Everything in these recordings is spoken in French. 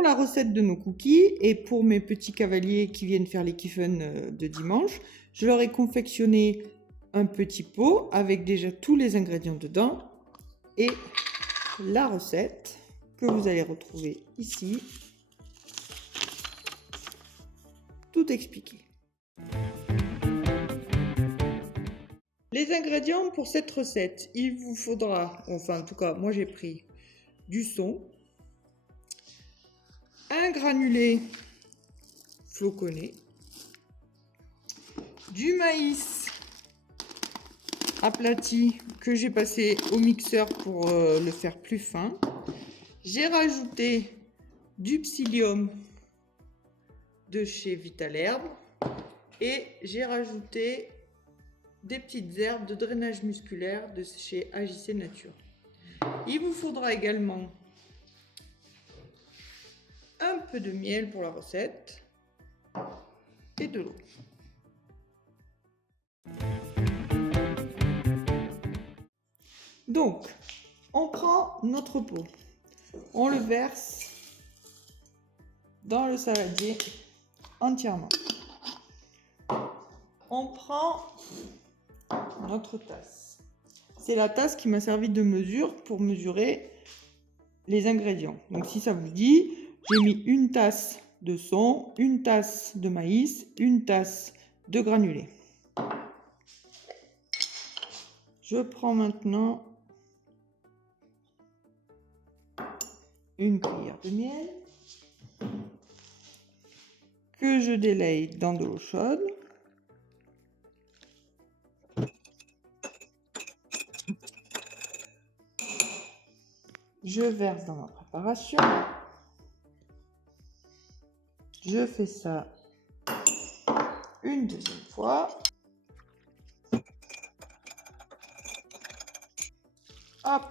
pour la recette de nos cookies et pour mes petits cavaliers qui viennent faire les kiffen de dimanche, je leur ai confectionné un petit pot avec déjà tous les ingrédients dedans et la recette que vous allez retrouver ici, tout expliqué. Les ingrédients pour cette recette, il vous faudra, enfin en tout cas moi j'ai pris du son, un granulé floconnés, du maïs aplati que j'ai passé au mixeur pour le faire plus fin. J'ai rajouté du psyllium de chez Vitalherb et j'ai rajouté des petites herbes de drainage musculaire de chez AJC Nature. Il vous faudra également un peu de miel pour la recette et de l'eau. Donc, on prend notre pot, on le verse dans le saladier entièrement. On prend notre tasse. C'est la tasse qui m'a servi de mesure pour mesurer les ingrédients. Donc si ça vous dit, j'ai mis une tasse de son, une tasse de maïs, une tasse de granulés. Je prends maintenant une cuillère de miel que je délaye dans de l'eau chaude. Je verse dans ma préparation. Je fais ça une deuxième fois. Hop.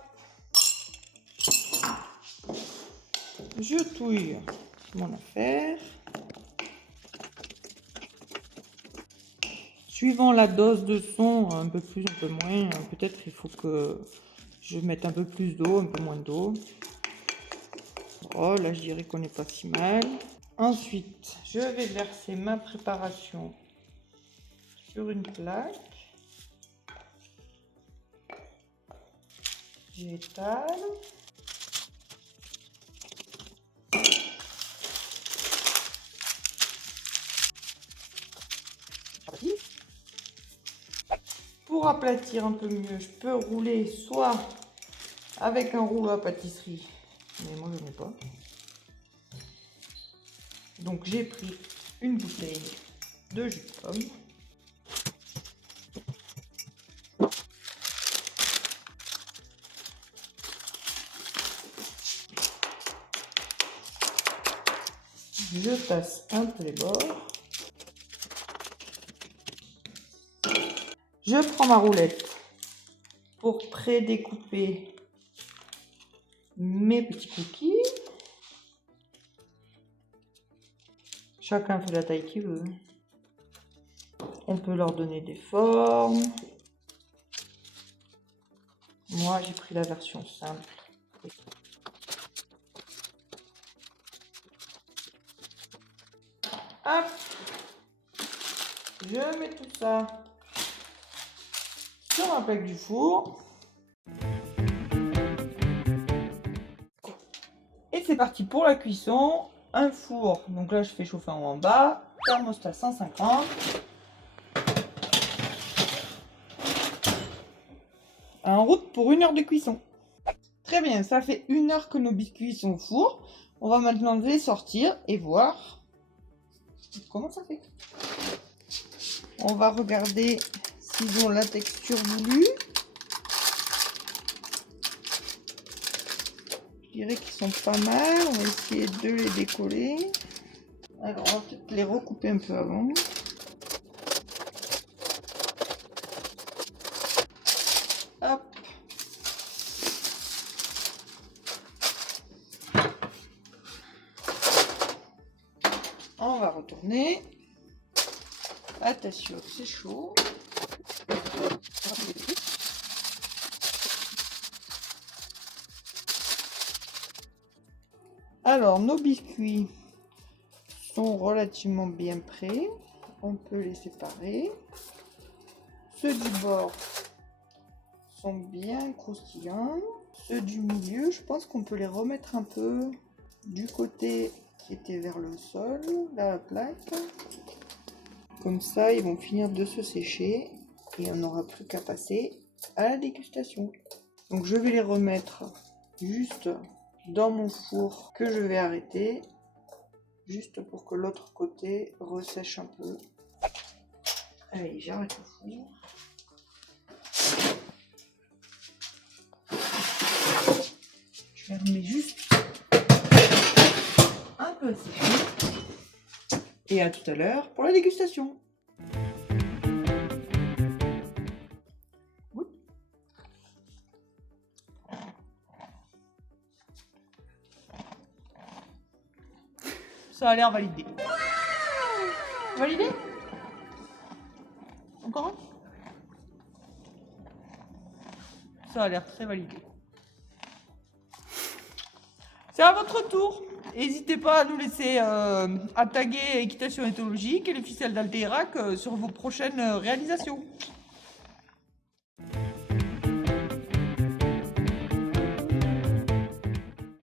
Je touille mon affaire. Suivant la dose de son, un peu plus, un peu moins, peut-être il faut que je mette un peu plus d'eau, un peu moins d'eau. Oh, là je dirais qu'on n'est pas si mal. Ensuite, je vais verser ma préparation sur une plaque. J'étale. Pour aplatir un peu mieux, je peux rouler soit avec un rouleau à pâtisserie, mais moi je n'ai pas. Donc j'ai pris une bouteille de jus de pomme. Je passe un peu les bords. Je prends ma roulette pour pré-découper mes petits cookies. Chacun fait la taille qu'il veut. On peut leur donner des formes. Moi, j'ai pris la version simple. Hop, je mets tout ça sur ma plaque du four. Et c'est parti pour la cuisson. Un four, donc là je fais chauffer en haut en bas, thermostat 150. En route pour 1 heure de cuisson. Très bien, ça fait 1 heure que nos biscuits sont au four. On va maintenant les sortir et voir comment ça fait. On va regarder s'ils ont la texture voulue. Je dirais qu'ils sont pas mal. On va essayer de les décoller. Alors, on va peut-être les recouper un peu avant. Hop. On va retourner. Attention, c'est chaud. Alors, nos biscuits sont relativement bien prêts. On peut les séparer. Ceux du bord sont bien croustillants. Ceux du milieu, je pense qu'on peut les remettre un peu du côté qui était vers le sol, vers la plaque. Comme ça, ils vont finir de se sécher et on n'aura plus qu'à passer à la dégustation. Donc je vais les remettre juste dans mon four que je vais arrêter, juste pour que l'autre côté ressèche un peu. Allez, j'arrête le four. Je les remets juste un peu sécher. Et à tout à l'heure pour la dégustation. Ça a l'air validé. Validé? Encore un? Ça a l'air très validé. C'est à votre tour. N'hésitez pas à nous laisser à taguer Équitation éthologique et les ficelles d'Altérac sur vos prochaines réalisations.